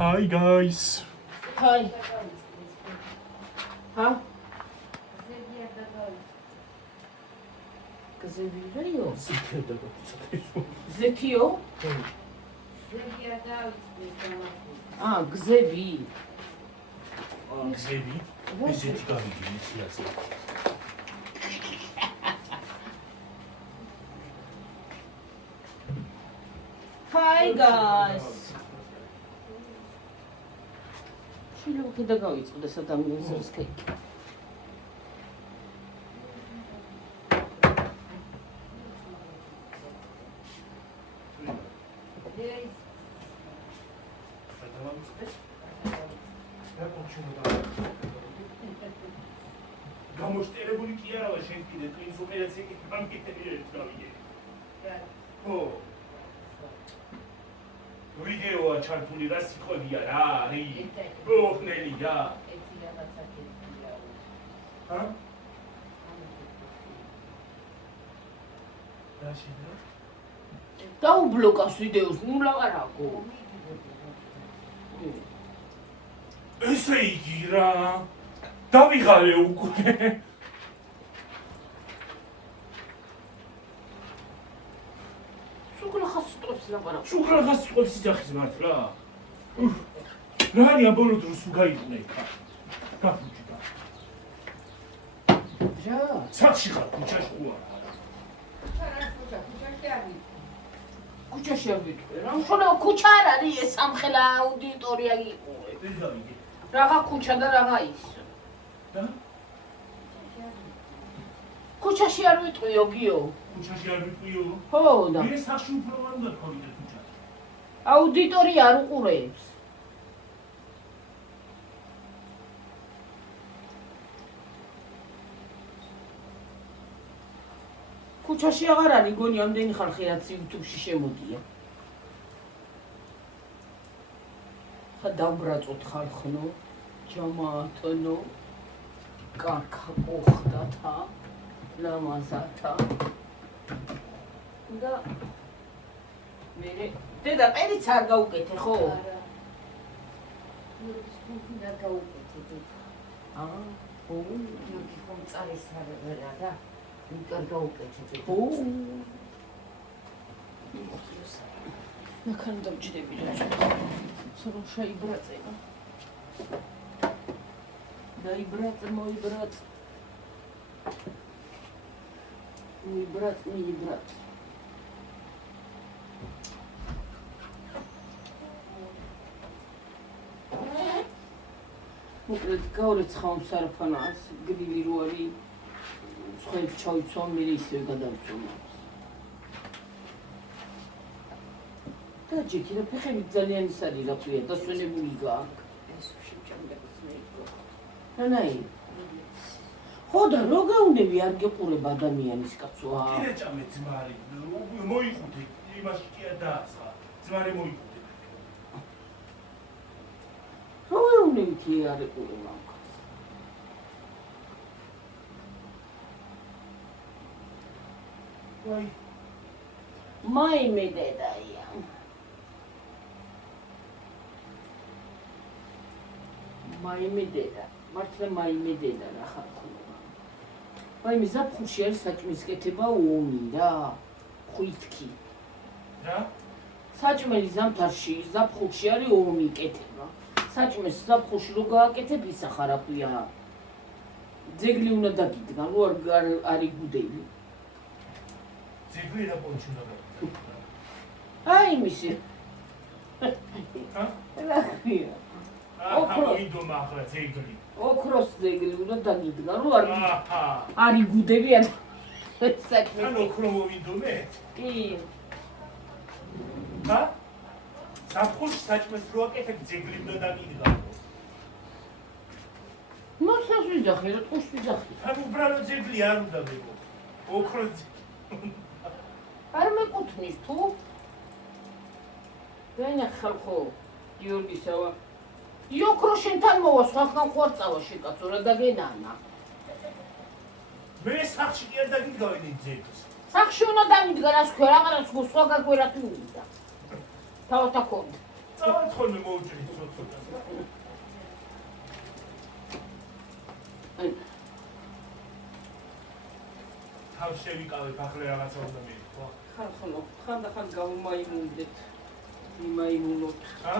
Hi guys. Hi. Huh? Gzebio. Zetio? Ah, gzebi. Gzebi? Zeti გავიგე ისიაზე. Hi guys. შეიძლება კიდე გავიწყდეს ადამიანს რისკი. გამოშტერებული კი არა ვარ შენ კიდე twins ოპერაცია კი გამიგეთ გავიგე. ო ვიდეოა ჩართული რა სიტყვებია რა არის? ო ხნელია. ჰა? რა შეიძლება? დაუბლოკავს ვიდეოს, ნუ ლაპარაკო. ესე იგი რა. დავიღალე უკვე. სულ ხასწობს ლაპარაკო. სულ ხასწობს იძახის მართლა. რა არის ბოლო დროს უგაიყვნე ხა. გაფუჭდა. რა? საჩი ხარ ქუჩაში ხო არა? ქუჩაში არ ვიტყვი რა. შონა ქუჩა არ არის ეს სამხელა აუდიტორია იყო. ეს გავიგე. რაღა ქუჩა და რაღა ის. და? ქუჩაში არ ვიტყვიო გიო. ქუჩაში არ ვიტყვიო? ხო და. მე სახში უფრო არ უნდა თქონდე ქუჩაში. აუდიტორია არ უყურებს. ქუჩაში აღარ არის გონი ამდენი ხალხი რაც YouTube-ში შემოდია. ხა დავბრაწოთ ხალხნო, ჯამაათნო, კარქა ყოხდათა, ლამაზათა. და მე დედა პერიც არ გაუკეთე ხო? არა. არ გაუკეთე. აა, ო, იქ ხომ წარის არა და არ გაუკეთე. ო. ნახან დავჭდები რა. სულ შეიბრაწება. დაიბრაწ, მოიბრაწ. მიიბრაწ, მიიბრაწ. მოკლედ გავრეცხავ სარფანას, გრილი რო არის, სხვებს ჩავიცვა, მე ისევ გადავწვომა. და ჯექი რა ფეხები ძალიან ის არის რა ქვია, დასვენებული გააქვს. ეს შეჭამდებს მე იყო. რანაი? ხო და რო გაუნდები არ გეყურება ადამიანის კაცოა. კიდე ჭამე ძმარი, მოიხუტე, იმაში კი არ დაასხა. ძმარი მოიხუტე. რო გაუნდები კი არ ეყურება ამ კაცს. ვაი, მაიმე დედაია. მაიმე დედა, მართლა მაიმე დედა რა ხარხულობა. ვაიმე ზაფხულში არის საჭმლის კეთება ომი რა, ხვითკი. რა? საჭმელი ზამთარში, ზაფხულში არის ომი კეთება. საჭმელს ზაფხულში რო გააკეთებ ისა ხარ აქვია. ძეგლი უნდა დაგიდგა, რო არ იგუდელი. ძეგლი რა პონჩი უნდა გაიგო? აი იმისი. ჰა? რა ქვია? ვიდომა ახლა ძეგლი. ოქროს ძეგლი უნდა დაგიდგა, რო აჰა. არ იგუდები ან საჭმელი. ანუ ოქრო მოვიდომე? კი. ჰა? საფხულში საჭმელს რო აკეთებ ძეგლი უნდა დაგიდგა. მოსას ვიძახი, რა ტყუს ვიძახი. ანუ უბრალოდ ძეგლი არ უნდა მეგო. ოქრო არ მეკუთვნის თუ? დაინახავ ხო, გიორგისავა. იოქრო შენთან მოვა, სხვაგან ხო არ წავა შეკაცო, რა დაგენანა. მე სახში კი არ დაგიდგავენ ძეგლს. სახში უნდა დამიდგა, რას ქვია, რაღაცას სხვა გაგვერათი უნდა. თავათა კონდა. წავით ხოლმე მოუჭრით ცოტა. თავ შევიკავებ ახლა რაღაცა უნდა მივიქვა. ხან გავმაიმუნდეთ. იმაიმუნოთ. ხა?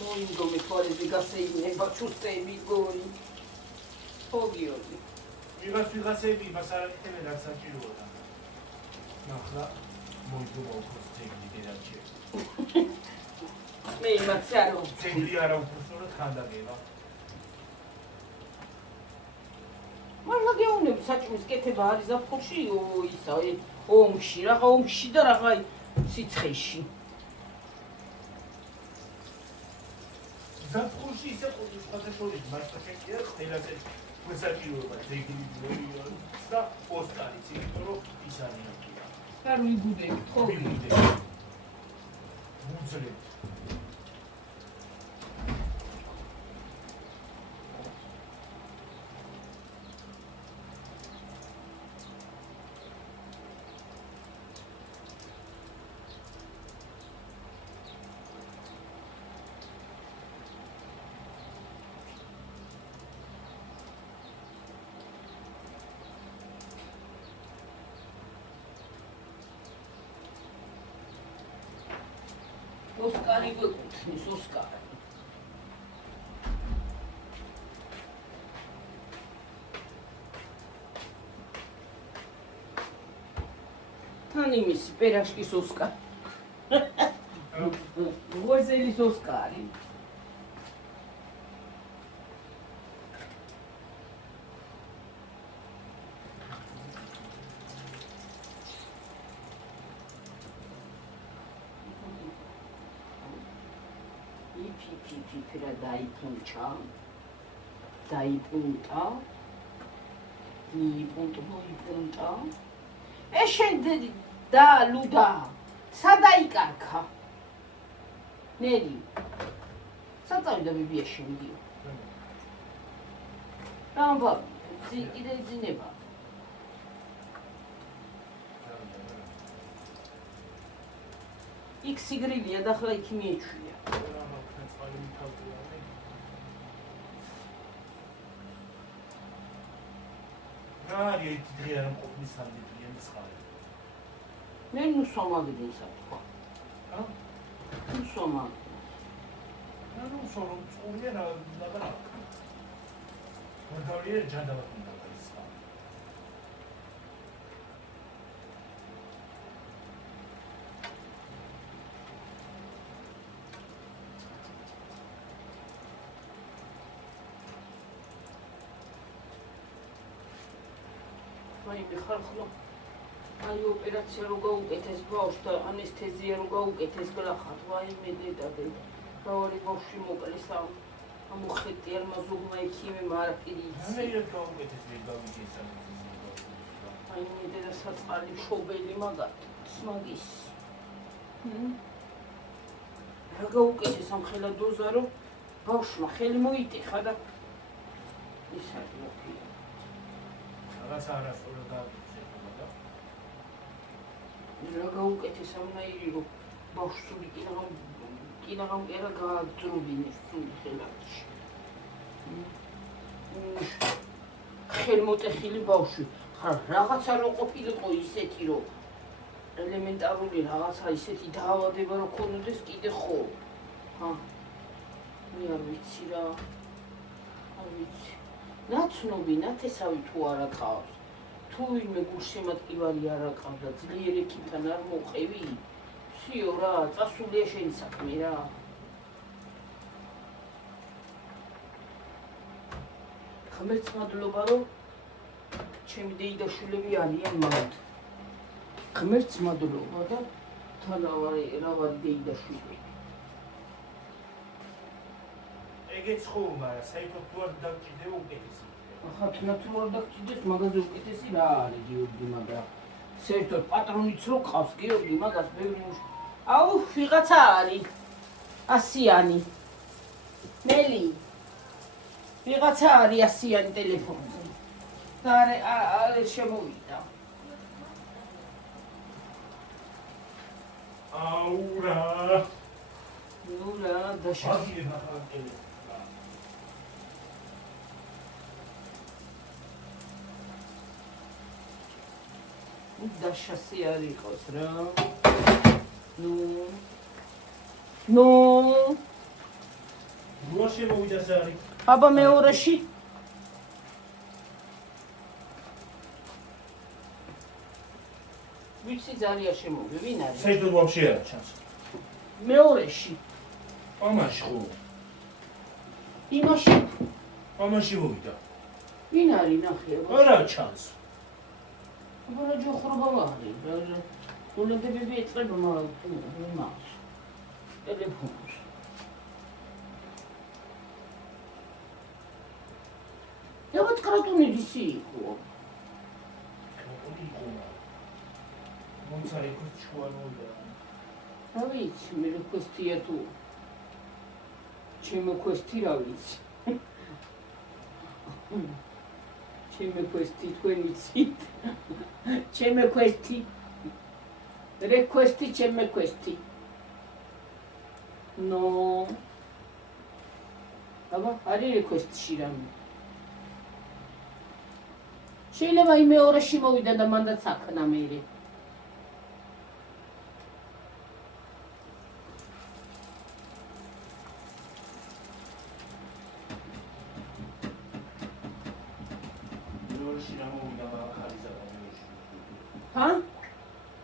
მოინდომე თვალები გასეინება ჩუსტები გორი. ფოგიოდი. ვიღაცები იმას არ აკეთებენ, რაც საჭიროა. ახლა მოიგომა უფრო ძეგლი დედაჩი. მე იმას არ ვუწევ. ძეგლი არა უბრალოდ ხანდაგება. მართლა გეუბნები საჭმის კეთება არის ზაფხულში ისა ომში, რაღა ომში და რაღა სიცხეში. ზაფხულში ისე სხვათა შორის მასშტაბია ყველაზე მოსაჭიროება ძეგლი და ოსკარიც, იმიტომ რომ ის არის. არ ვიგუდებით ხო? მუძლებთ. ოსკარი გვეკუთვნის ოსკარი. თან იმისი პერაშკის ოსკარი. ღუეზელის ოსკარი. ფიფირა დაიფუნჩა. დაიპუნტა. მოიპუნტა. ეშენ და ლუდა. სადაიკარქა. ნელი. საწავიდა ბიბიაში მიდიო. რამბა, კიდე ძინება. იქ სიგრილია და ახლა იქ მიეჩვია. Rari titriyerim kopmuş sandıklarım sıkarım. Ne nusamagdin satma? Ha? Nusamagdin. Ne sorun? Oraya ne kadar? Oraya canda bakın da sıkarım. აი მიხარხლო აი ოპერაცია რო გაუკეთეს ბავშვს და ანესთეზია რო გაუკეთეს გლახათ ვაიმე დედა რაორი ბავშვი მოკლეს ამ ხეტიერ მაზუღმა ექიმი მარკირი მე რა გაუკეთეს მე გავიქეცა აი მე დედა საწყალი შობელი მაგათ სმაგის რა გაუკეთეს ამ ხელა დოზა რო ბავშვმა ხელი მოიტეხა და ისა ლოქი რაღაც არასწორად გავიქეცა რა გაუკეთეს ამნაირი რომ ბავშვი კინაღამ ერა გააძრობინეს სული ხელაში ხელმოტეხილი ბავშვი ხარ რაღაცა რო ყოფილიყო ისეთი რომ ელემენტარული რაღაცა ისეთი დაავადება რო ქონოდეს კიდე ხო ჰა მე არ ვიცი რა არ ვიცი ნაცნობი ნათესავი თუ არა ყავს თუ ვინმე გულშემატკივარი არ აყავს და ძლიერ ექიმთან არ მოყევი სიო რა წასულია შენი საქმე რა ღმერთს მადლობა რომ ჩემი დეიდაშვილები არიან მაგათ ღმერთს მადლობა და თანავარი რავარი დეიდაშვილები ეგეც ხო მაგრამ საერთოდ თუ არ დაგჭირდება უკეთესი ახლა თუ არ დაგჭირდეს მაგაზე უკეთესი რა არის გიორგი მაგრამ საერთოდ პატრონიც რო ყავს გიორგი მაგას ბევრი აუ ვიღაცა არის ასიანი ნელი ვიღაცა არის ასიანი ტელეფონზე და არ შემოვიდა აურა ნუ რა დაშა მაგიე ნახატელი დაშასი არ იყოს რა ნუ რო შემოვიდა ზარი აბა მეორეში ვიცი ზარია შემოვი ვინ არის საერთოდ ვაფშე არ ჩანს მეორეში ამაში ხო იმაში ამაში მოვიდა ვინ არის ნახე არა ჩანს აბა რა ჯოხრობა ვარი რა უნდები ეწება მაგას ტელეფონს რაღაც კრატონი დისი იყო მონცა იქ ჩუანოდა რა ვიცი მე რო კვესტია თუ ჩემო კვესტი რა ვიცი ჩემო კვესტი თქვენ ვიცით ჩემო კვესტი რეკვესტი ჩემო კვესტი ნო აბა არის რეკვესტში რამე შეიძლება იმ მეორეში მოვიდა და მანდაც აქნა მერე ჰა?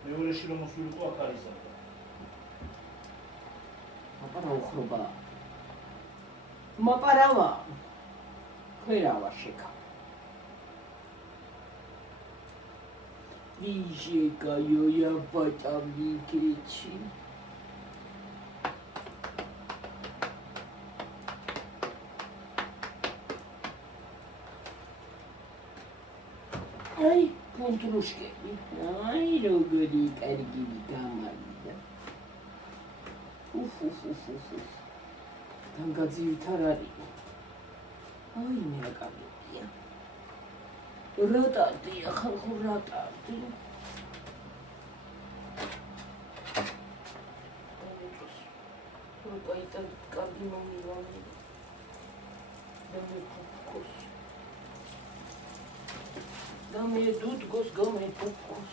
მეორეში რომ მოსულიყო აქ არის ზარდა. აპარა უხრობა. მაპარავა. ქერავა შეკა. ვიჟეკა იოია ბატამი კეჩი. აი პუნტრუშკები. აი როგორი კარგი გამარიდა. განგაძივით არ არის. აი მე რა კარგია. როტატია ხალხო როტატი. როტაიტა კარგი მომივალი. Dame dudgos, gome pupos.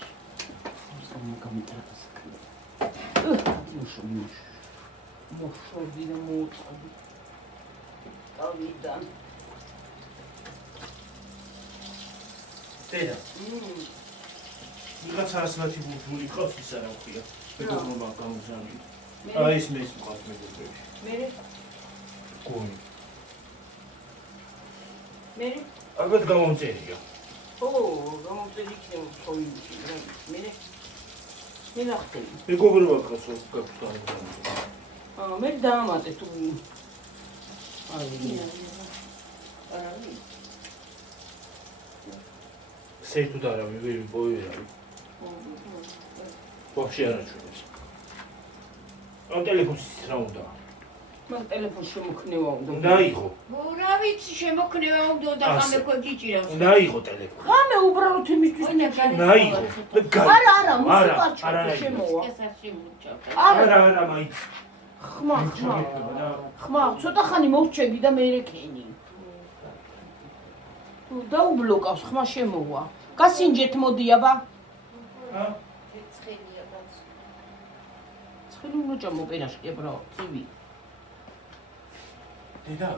Samo gamitra sakne. Adiós, muž. Mošovi da močavi. Tavidan. დედა. ვიღაცა ასმათი ბურთული ყავს ის არა ხია. მეგობრობა გამოგზავნი. აი ეს მის მყავს მეგობრები. მერე? გონი. მერე? ალბათ გამომწერია. ო, გამომწერი იქნება თოინში, რა. მერე? მე ნახტები. მეგობრობა ყავს გამოგზავნი. აა, მე დაამატე თუ აი. აი. საერთოდ არა მივერი ბოი არის. ვაფშე არ აჩვენებს. ამ ტელეფონს რა უნდა? მაგ ტელეფონს შემოქნევა უნდა. უნდა იყო. რა ვიცი შემოქნევა უნდა და ხამე ხო გიჭირავს. უნდა იყო ტელეფონი. ხამე უბრალოდ იმისთვის უნდა უნდა იყო. არა, მუსიკა შემოვა. არა, მაინც. ხმა, ცოტა ხანი მოვჩები და მე რეკენი. დაუბლოკავს, ხმა შემოვა. გასინჯეთ მოდი აბა. ჰა? ცხელია ბაც. ცხელი უნდა ჭამო პერაშკი აბა, ცივი. დედა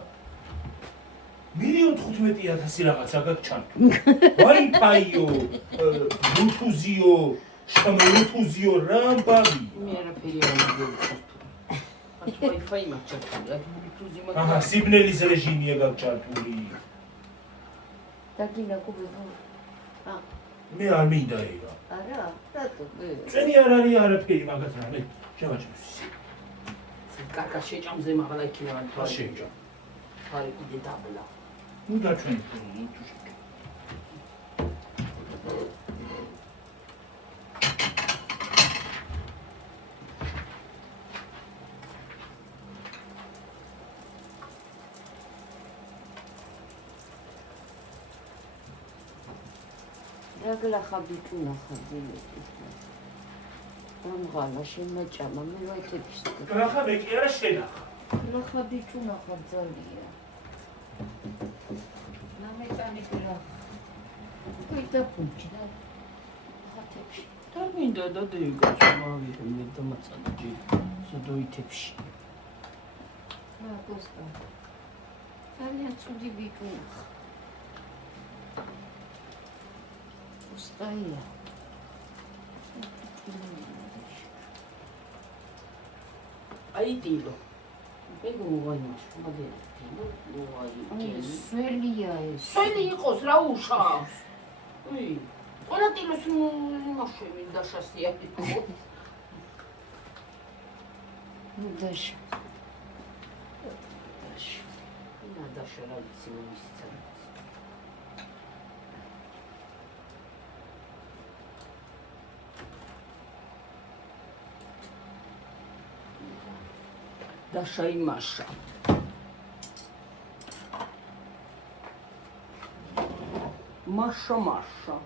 1,15,000 რაღაცა გაჩანთ. Wi-Fi-ო, Bluetooth-ო, Bluetooth-ო, რამბავი. მე არაფერი არ მოგიყვარს. ათ Wi-Fi მაჩართული, ათ Bluetooth-ი მაქვს. აჰა, სიბნელის რეჟიმია გაჩართული. დაგინა კუბიკო. მე არ მინდა ება. არა, რატო? წენი არ არის არაფერი მაგათ რამე. შემაჭმის. კარგა შეჭამზე მაგალა იქნება თუ არ შეჭამ. აი კიდე დაბლა. ნუ დაჩვენ თუ რაგლა ხაბი თუ ნახავდი. გამღალა შემაჭამა მე ვაიტებს გრახა მე კი არა შენახა. გრახა დიჭუნახა ძალიან ნამეტანი გრახა ვიდა პუნჩდა ხათებში და მინდა და დეიკაცო მავიღე მე დამაწადა ჯერ ზოდოითებში. გოსტა ძალიან ცუდი ვიჭუნახა უსტაია აი დილო ეგ მოაიმაშ მაგერა დილო მოაიმაშ სველია ეს სველი იყოს რა უშავს უი ყველა დილოს იმაში მინდა შასია დაშა ნა დაშა რა ვიცი მომისცა დაშა იმაშა Маша.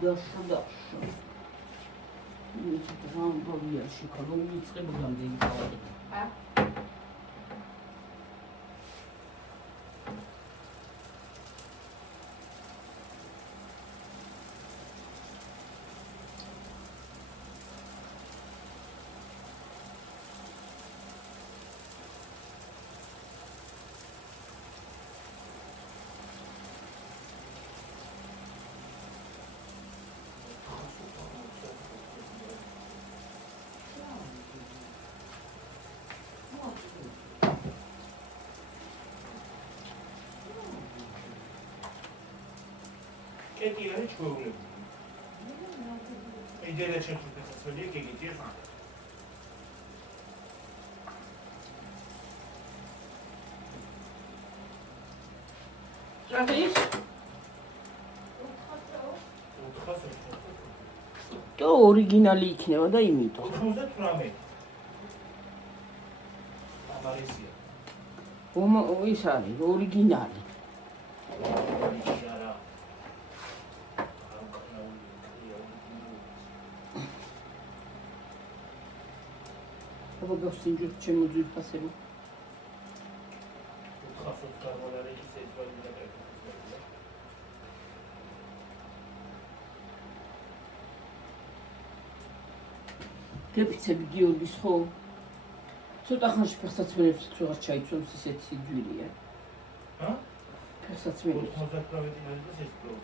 Даша. Ну, это вам ящик, а он не треба делать. კეტი არის ჩვეულებული. იდეა ჩემთვის დასწრებია გიგიტია ხან. Ravis? და ორიგინალი იქნება და იმიტომ. 98. ამარესია. ის არის ორიგინალი. აბა გავსინჯოთ ჩემო ძვირფასებო. 420 დოლარი ის ეცვალი და გეფიცები გიორგის ხო? ცოტა ხანში ფეხსაცმელებს ვეღარ ჩაიცვამს ისეთი სიძვირია. ჰა? ფეხსაცმელებს. 98 მილი და ეს პრო.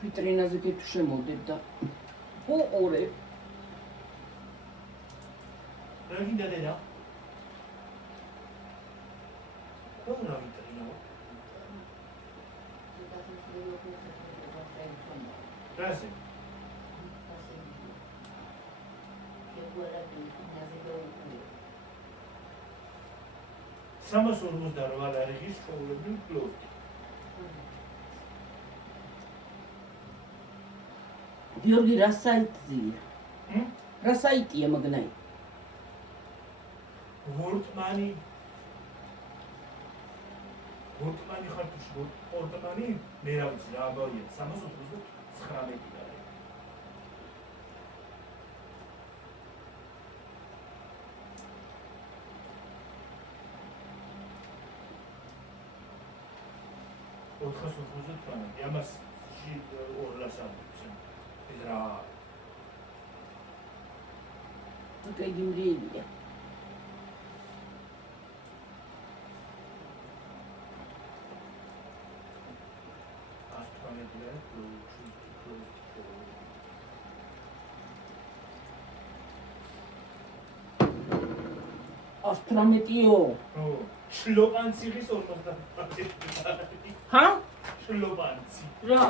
ვიტრინაზე გეთუ შემოვდებ და უყურე. რა გინდა დედა? რა ვიტრინა? რაზე? სამასორმოს და 8 ლარიშის ჩვეულებრივ პლუსი. გიორგი რა საიტია? რა საიტია მაგნაი? ვორტმანი ხარტუში ვორტმანი მე რა ვიცი რა აბავია 389 ლარი. ამას ორლასამდე რა გიგიმდილია. ასტრამეტიო. შლოპანციხის 50. ჰა? შლოპანცი. რა?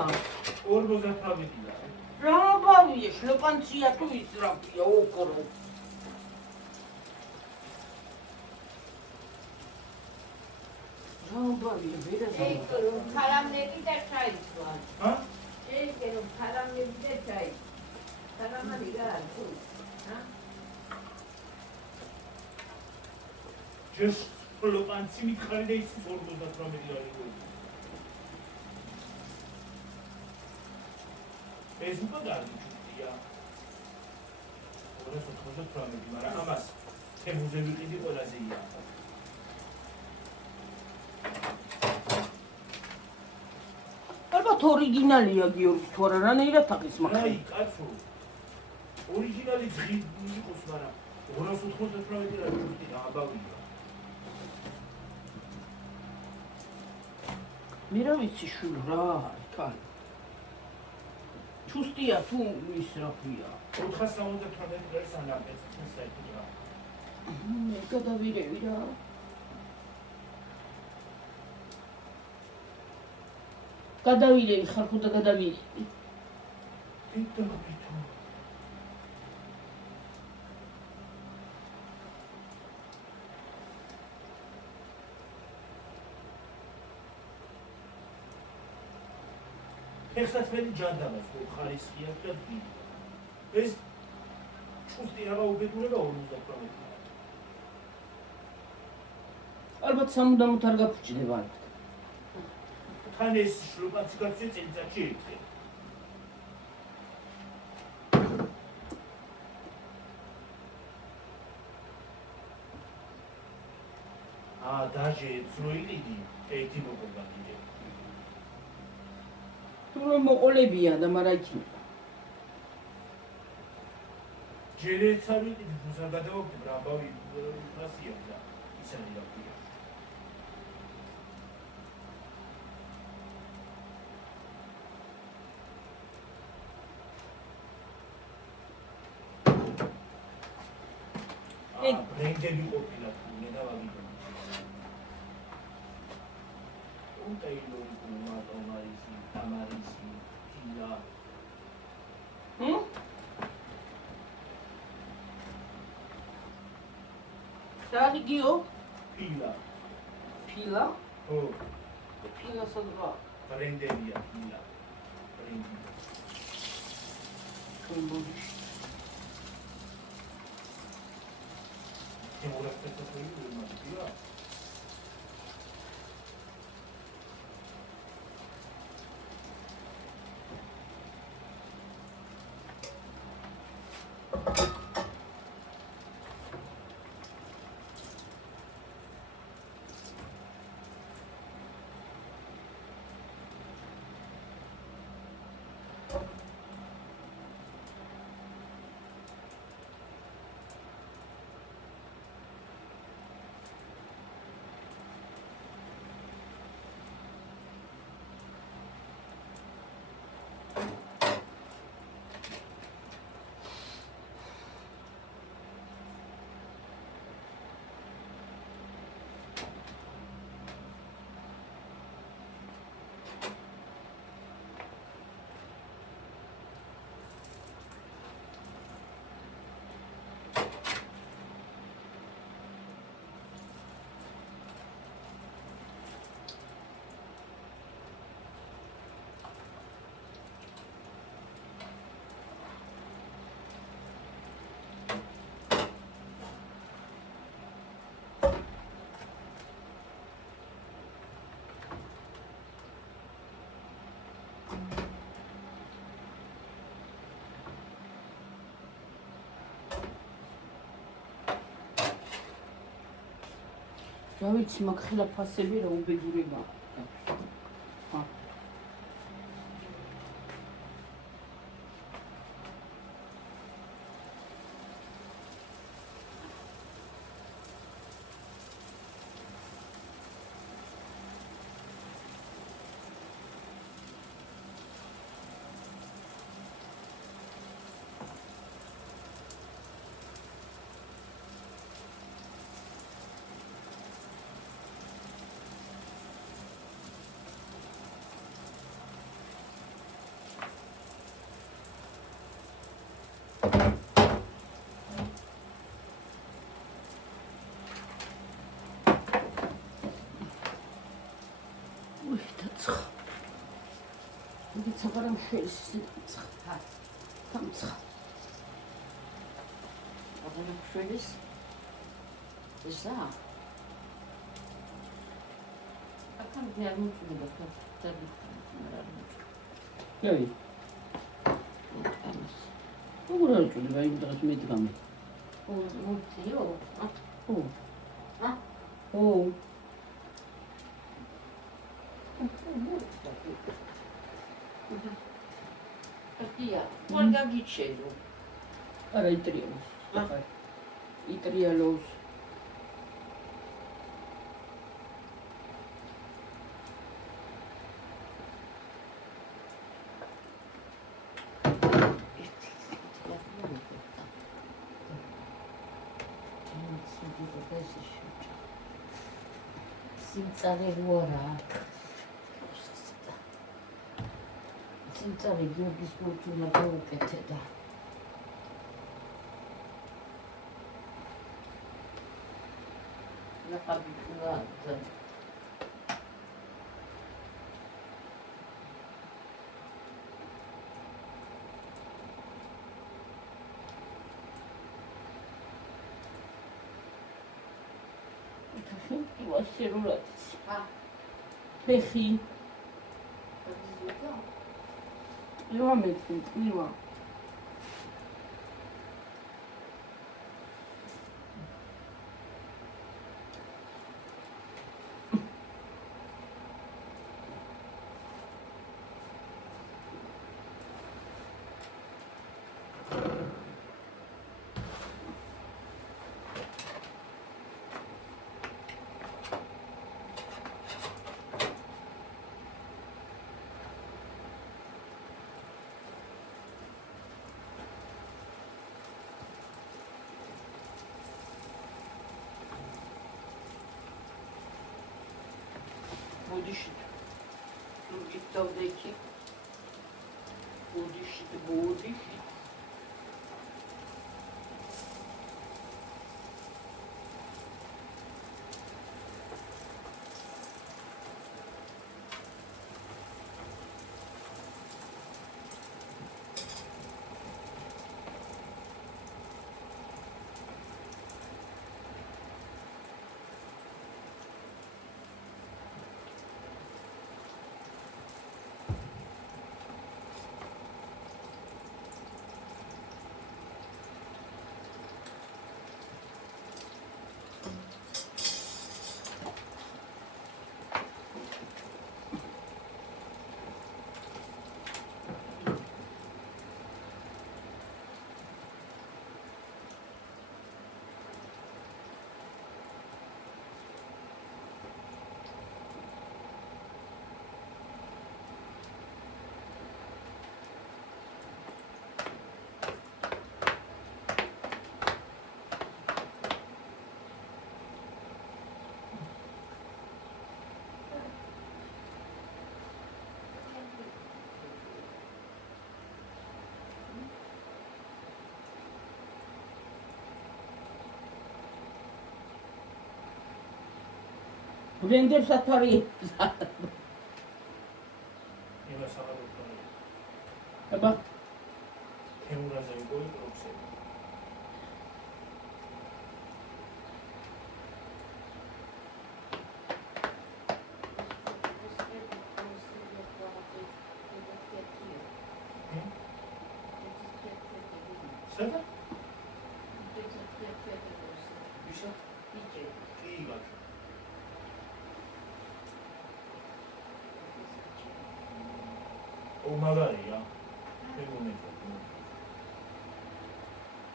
50 ლარი. რა ბავია, შლოპანცია თუ ისრაფია ოქრო. რა ბავია, ვერა. ქალამნები და ჩაიცვა. ჰა? შეიძლება ქალამნები და ჩაიცვა. ქალამნები რა არის? ჰა? ჯერ ლოპანცი მითხარი და იცის 58 არის გული. ეს უკვე კარგი ჩუსტია. 298, მაგრამ ამას თემუზე ვიყიდი ყველაზე ია. ალბათ ორიგინალია გიორგი თუ არა, რანაირად აღის მაგრამ. აი, კაცო. ორიგინალი ძღი იყოს, მაგრამ 298 რა ჩუსტი რა აბავია. მე რა ვიცი შულ რა, კაი. ჩუსტია თუ ის რა ქვია. 478 არის ანაბეს საერთოდ რა. მე გადავირევი რა. გადავირევი ხარ ხო და გადავირევი. თვითონ ეხსაცმელი ჯანდამას ხარისხია და დიდი. ეს ჩუსტი რა უბედურება 58. ალბათ სამუდამოდ არ გაფუჭდება. თან ეს შრობაც გაქცე წელიწადში ერთხელ. დაჟე ძროილიდი ერთი მოგობა კიდე. თუ რომ მოყოლებია და მარა იქნება. ჯერ ერთ არ ვიყიდი, ბუზა გადავაგდებ რა ამბავი ფასია და ისეთი რა ქვია. ბრენდები ყოფილა თუ მე დავაგიდო. ტეილორი კუმა ტომარისი, თამარისი, თილა. რა გიო? ფილა. ფილა? ო, ფილა სადღა? ბრენდებია ფილა. ბრენდი. კუმბოდი. თემურას პეცაშვილი უმართია. რა ვიცი, მაგ ხელა ფასები რა უბედურება. Цагარამ შელის ისე დამცხა. აღარ შელის? ესა? ახლა არ მოწმობა აი როგორ არ უწოდება იმ დღეს მედგამი მოწიო ო ა ო აკია ვარ გაგიჩენო არა იტრიალოს იტრიალოს სიმწარე ვარა სიმწარე გიორგის მორწმუნა გაუკეთე და ნახაბი კულაძე ვაშერულად ფეხი ივა მეცი ივა ბუდიში ზურგით დავდექი ბუდიში ბრენდებს ათარი იმა საყადო აბა თემურაზე იყო პროფესორი Seda? Bisa? Iya. O magari ya. Tengo un ejemplo.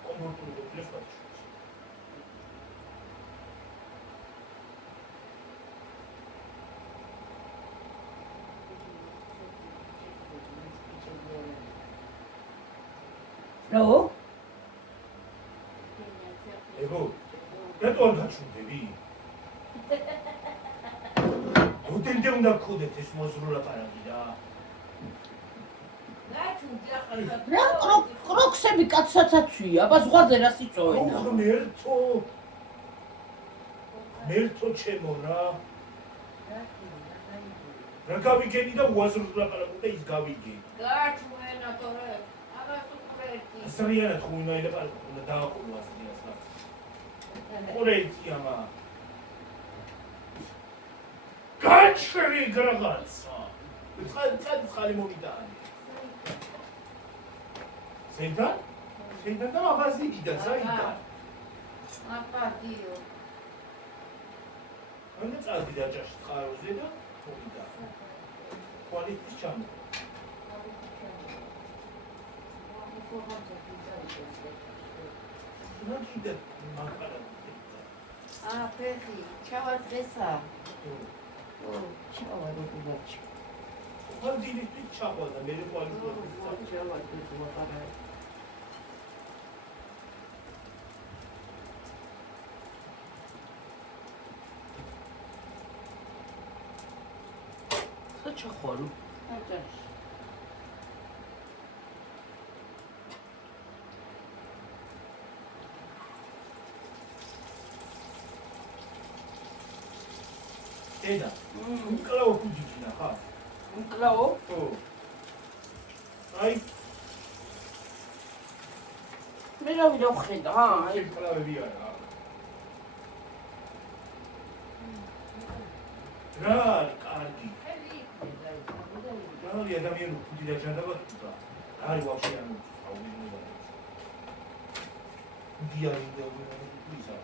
¿Cómo tú lo fijas? No? Ego, ¿qué onda chudevi? Utente una kude te smozrula paragida. რა კროქსები კაცსაცაცვია, აბა ზღვარზე რა სიწოვენა. მერთო ჩემო რა. რა გავიგენი და უაზრულა პარაგო და ის გავიგე. გაჩვენა თორე. ამას უკრეთი. ასრიანად ხუინაილა პარაგო და დააყოლო ასრიანს რა. ყურეთი ამა. გაჩვი რაღაცა. ცხალი მომიტანი. სენთან? სენთან და აბაზი და საიდან? აპატიო. ანუ წადი დაჭაში წყაროზე და მომიტა. კვალიტის ჩამო. რა კიდე მაგარა. ფეხი, ჩავარდესა. ო, ჩავარდე. ხარ დილით ჩაყვა და მე კვალიტის ჩავარდე მოყარა. საჩახორო. აჭარში. დედა, უკლავ ფუძიჩინა ხა? უკლავო? ხო. აი, მე რა ვიხედა? აი, კლავები არა. რა, კარგი. რა, ადამიანი ფუძი და ჯანდაბა თუთა. აი, ვაფშე არ მოწავიდება. დიარი და ვისა.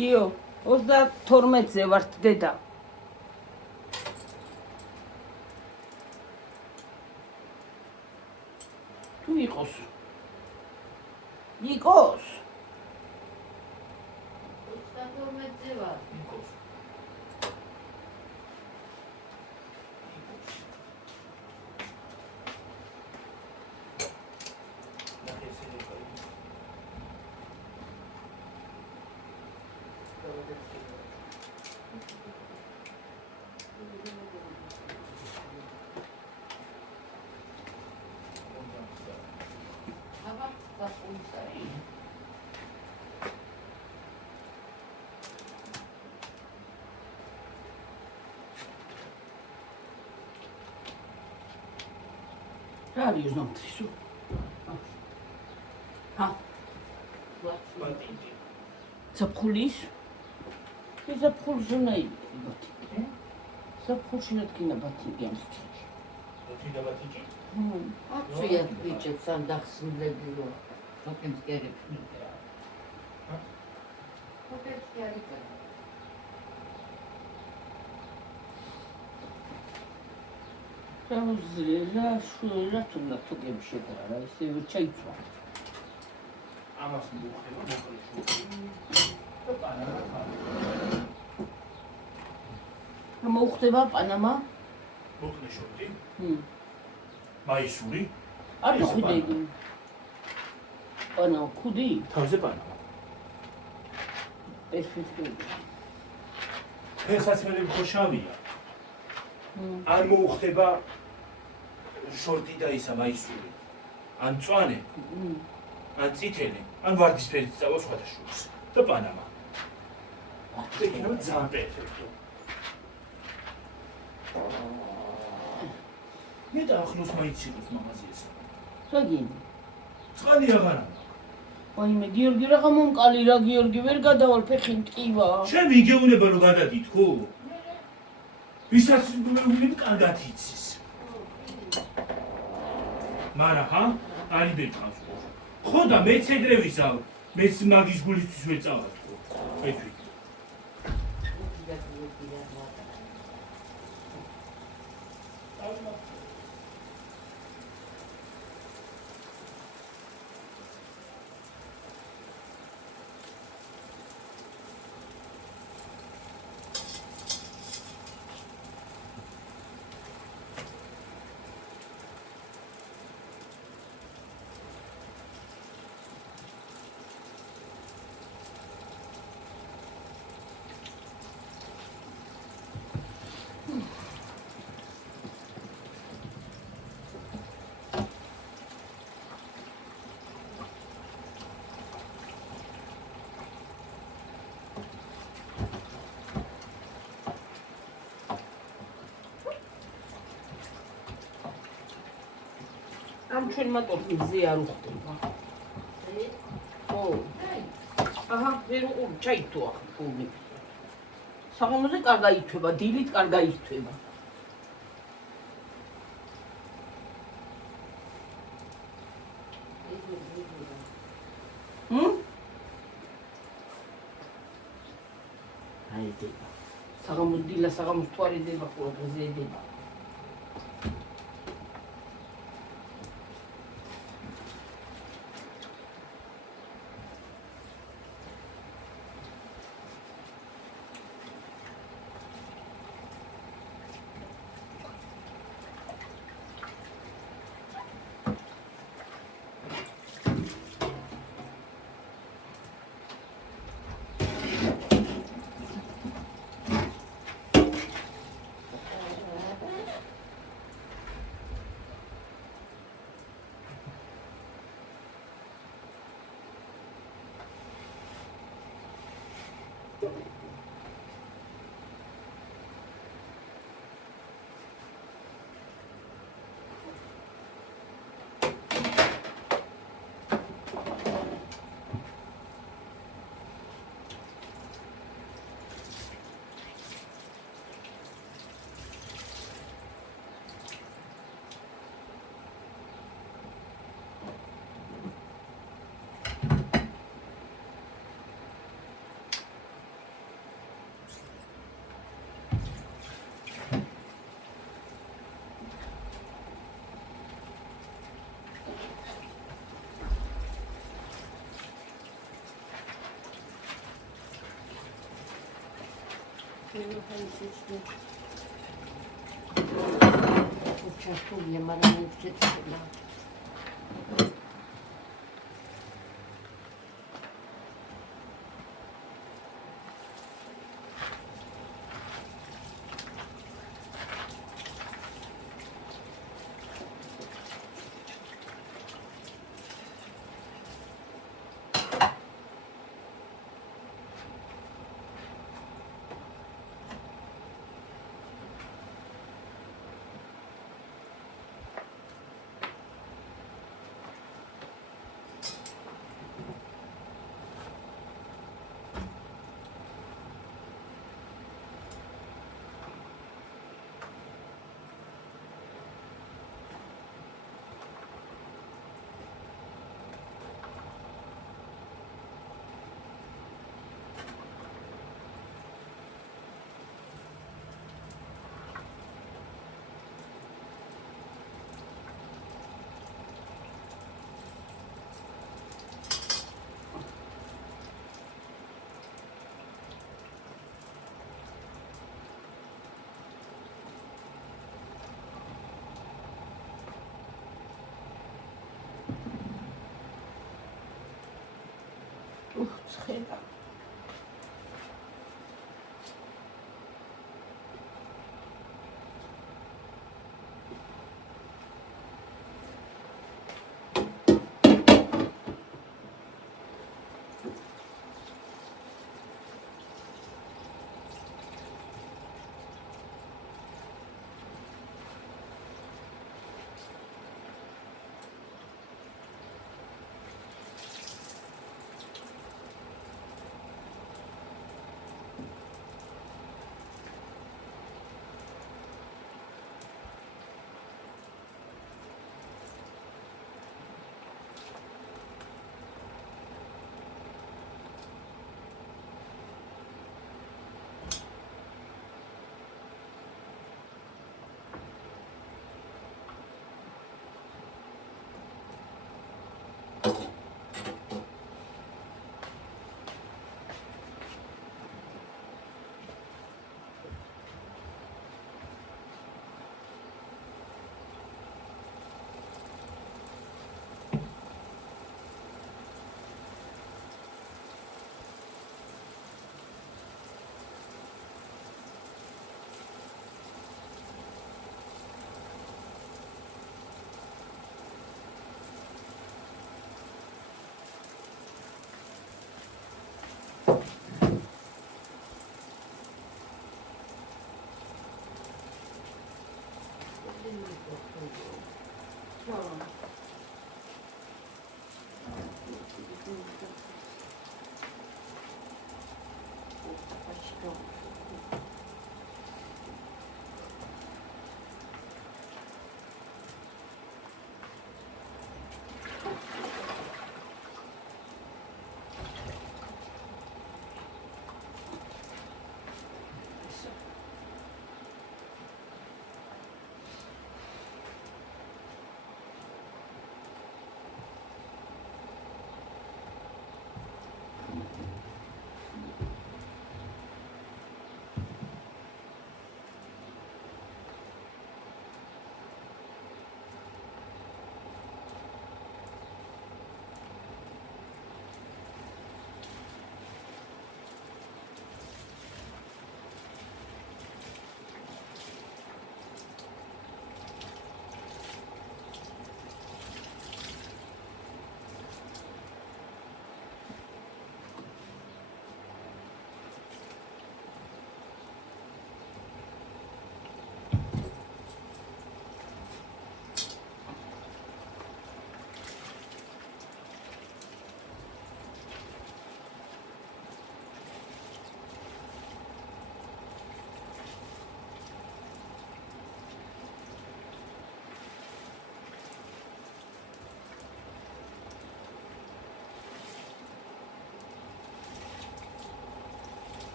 გიო, 32-ზე ვართ დედა. თუ იყოს? იყოს. 32-ზე ვარ. იყოს. აბა, გასულსარი. რა არის ზამთრისო? ჰა, მარტინი. ზაფხულის? ეს ზაფხულზე ნაიბათი. ზაფხულში ნადგინა ბათინი ამ სიცოცხლეში. ნადგინა ბათინი? აცუიათ ბიჭებს ან დახსნილებიო. თოკემს კერებს. თოკემს კერებს. რა შულა თუნდა თოკემს შედარა რა ისე ჩაიცვა. ამას მოხდება მოკლეში. და პანამა. რა მოხდება პანამა? მოკლეში. მაისური? არ ხვიდე. პანამა ხუდი? თავზე პანამა. პერფექტული. ფეხსაცმელები ხო შავია. ან მოხდება შორტი და ისა მაისური. ან მწვანე. ან წითელი, ან ვარდისფერი წავა სხვადასხვა. და პანამა. იქნება ძალიან პერფექტო. მე და ახლოს მაიცილოს მამაზი ესა. საგინ. წყალი აღარ აქვს. ვაიმე გიორგი რაღა მომკალი რა გიორგი ვერ გადავალ ფეხი მტკივა. შენ ვიგეუნება რომ გადაგითქო? ვისაც მეუბნები კარგად იცის. მარა ჰა? არი ბეთავს. ხო და მეც ეგრე ვიზავ. მეც მაგის გულისთვის ვერ წავატყო. მეც ვიტყვი. ამ ჩვენმა ტორტზე არ უხდება. ო. აჰა, ვერ უყურ ჩაითო ახლა ფული. საღამოზე კარგა ითვება, დილით კარგა ითვება. აი დება. საღამოს დილა საღამოს თვარი დება ხოლმე დღეზე დება. Участвовали, маленькие детки. ცხება.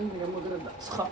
კაი რა მოდრა დაცხა.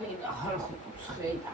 ცხენა ხალხო ცხენა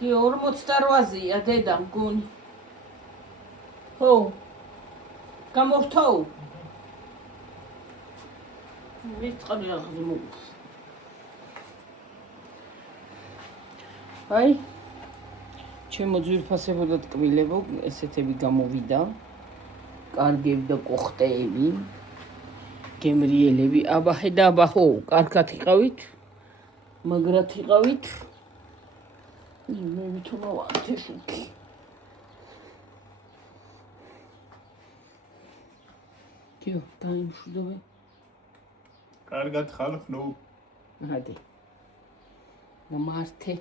კი 48-ია დედა მგონი. ხო. გამორთო. ვიწყარი აღზე მოგ. აი ჩემო ძვირფასებო და ტკბილებო, ესეთები გამოვიდა. კარგები და კოხტეები. გემრიელები, აბაჰე და აბაჰო, კარგად იყავით. მაგრად იყავით. მე ვითომა ვართ შუქი. კიო, დაიმშვიდობე. კარგად ხალხო. ადი. მართე.